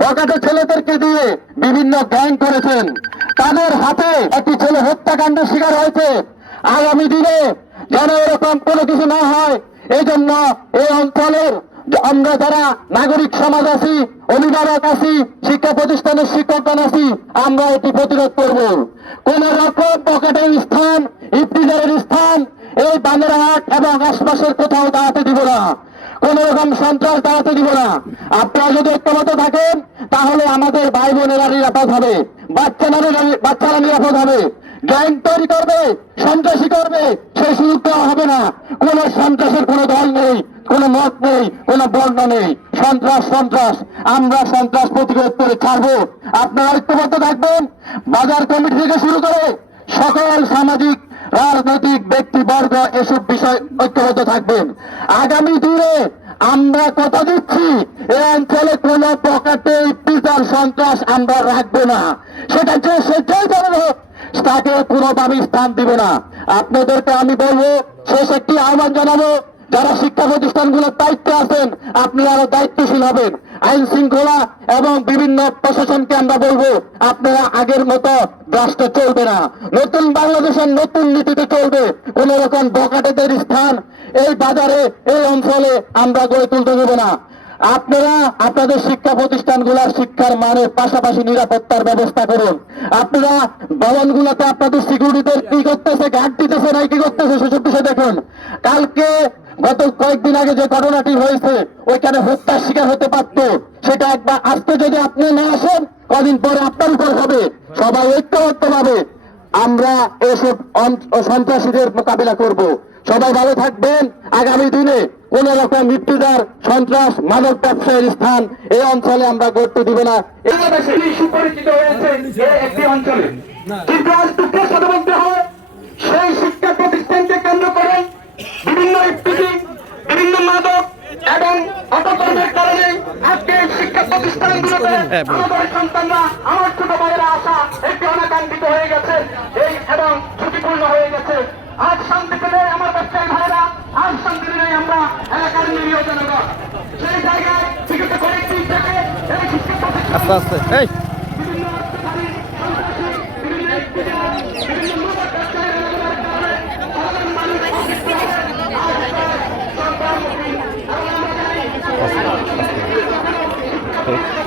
বকাটে ছেলেদেরকে দিয়ে বিভিন্ন গ্যাং করেছেন। তাদের হাতে একটি ছেলে হত্যাকাণ্ডের শিকার হয়েছে। আগামী দিনে যেন এরকম কোনো কিছু না হয় এই জন্য এই অঞ্চলের আমরা যারা নাগরিক সমাজ আছি, অভিভাবক আছি, শিক্ষা প্রতিষ্ঠানের শিক্ষকগণ আছি, আমরা এটি প্রতিরোধ করব। কোন রকম পকেটের স্থান, ইফতিজারের স্থান, এই বানেরহাট এবং আশপাশের কোথাও দাঁড়াতে দিব না। কোন রকম সন্ত্রাস দাঁড়াতে দিব না। আপনারা যদি ঐক্যমত থাকেন, তাহলে আমাদের ভাই বোনেরা নিরাপদ হবে। বাচ্চারা বাচ্চারা নিরাপদ হবে। গ্যাং তৈরি করবে, সন্ত্রাসী করবে, সেই সুযোগ দেওয়া হবে না। কোন সন্ত্রাসের কোনো দল নেই, কোনো মত নেই, কোনো বর্ণ নেই। সন্ত্রাস সন্ত্রাস। আমরা সন্ত্রাস প্রতিরোধ করে ছাড়বো। আপনারা ঐক্যবদ্ধ থাকবেন। বাজার কমিটি থেকে শুরু করে সকল সামাজিক, রাজনৈতিক ব্যক্তিবর্গ এসব বিষয় ঐক্যবদ্ধ থাকবেন। আগামী দিনে আমরা কথা দিচ্ছি, এই অঞ্চলে কোন পকেটে ইফতিজার সন্ত্রাস আমরা রাখব না। সেটা যে সে যেই দলের হোক, তাকে পুরোভাবে স্থান দিব না। আপনাদেরকে আমি বলব, শেষ একটি আহ্বান জানাব, যারা শিক্ষা প্রতিষ্ঠানগুলোর দায়িত্বে আছেন, আপনি আরও দায়িত্বশীল হবেন। আইন শৃঙ্খলা এবং বিভিন্ন প্রশাসনকে আমরা বলব, আপনারা আগের মতো রাষ্ট্র চলবে না। নতুন বাংলাদেশের নতুন নীতিতে চলবে। কোন রকম বকাটেদের স্থান এই বাজারে, এই অঞ্চলে আমরা গড়ে তুলতে দেবো না। আপনারা আপনাদের শিক্ষা প্রতিষ্ঠানগুলোর শিক্ষার মানের পাশাপাশি নিরাপত্তার ব্যবস্থা করুন। আপনারা ভবনগুলোতে আপনাদের সিকিউরিটিদের কি করতেছে গার্ড দিতেছে না কি করতেছে, সেসব বিষয় দেখুন। কালকে গত কয়েকদিন আগে যে ঘটনাটি হয়েছে, ওইখানে হত্যার শিকার হতে পারত। সেটা একবার আজকে যদি আপনি না আসেন, কদিন পরে আপনার উপর হবে। সবাই ঐক্যবদ্ধ ভাবে আমরা এসব সন্ত্রাসীদের মোকাবিলা করব। সবাই ভালো থাকবেন। আগামী দিনে কোন রকম মৃত্যুদার সন্ত্রাস মানব ব্যবসায়ের স্থান এই অঞ্চলে আমরা গড়তে দিব না। সুপরিচিত হয়েছে একটি অঞ্চলে। কিন্তু আজ দুঃখের সাথে বলতে হয় সেই শিক্ষা প্রতিষ্ঠানকে কেন্দ্র করে বিভিন্ন ইফতিজি বিভিন্ন মাদক এবং অপকর্মের কারণে আজকে শিক্ষা প্রতিষ্ঠানগুলোতে আমাদের সন্তানরা আমার ছোট ভাইয়েরা আসা একটি অনাকাঙ্ক্ষিত হয়ে গেছে এই এবং ঝুঁকিপূর্ণ হয়ে গেছে আজ শান্তি পেলে আমার ব্যবসায়ী ভাইয়েরা আজ শান্তি নেই আমরা এলাকার নিরীহ জনগণ সেই জায়গায় বিগত কয়েকদিন থেকে এই শিক্ষা প্রতিষ্ঠান আস্তে আস্তে এই বিভিন্ন অর্থধারী সন্ত্রাসী, বিভিন্ন ইফতিজার, বিভিন্ন মাদক ব্যবসায়ীর এলাকার কারণে সাধারণ মানুষ অসুস্থ হয়ে আজ প্রায় সন্ত্রাসমুখী। এবং আস্তে এই Thank you.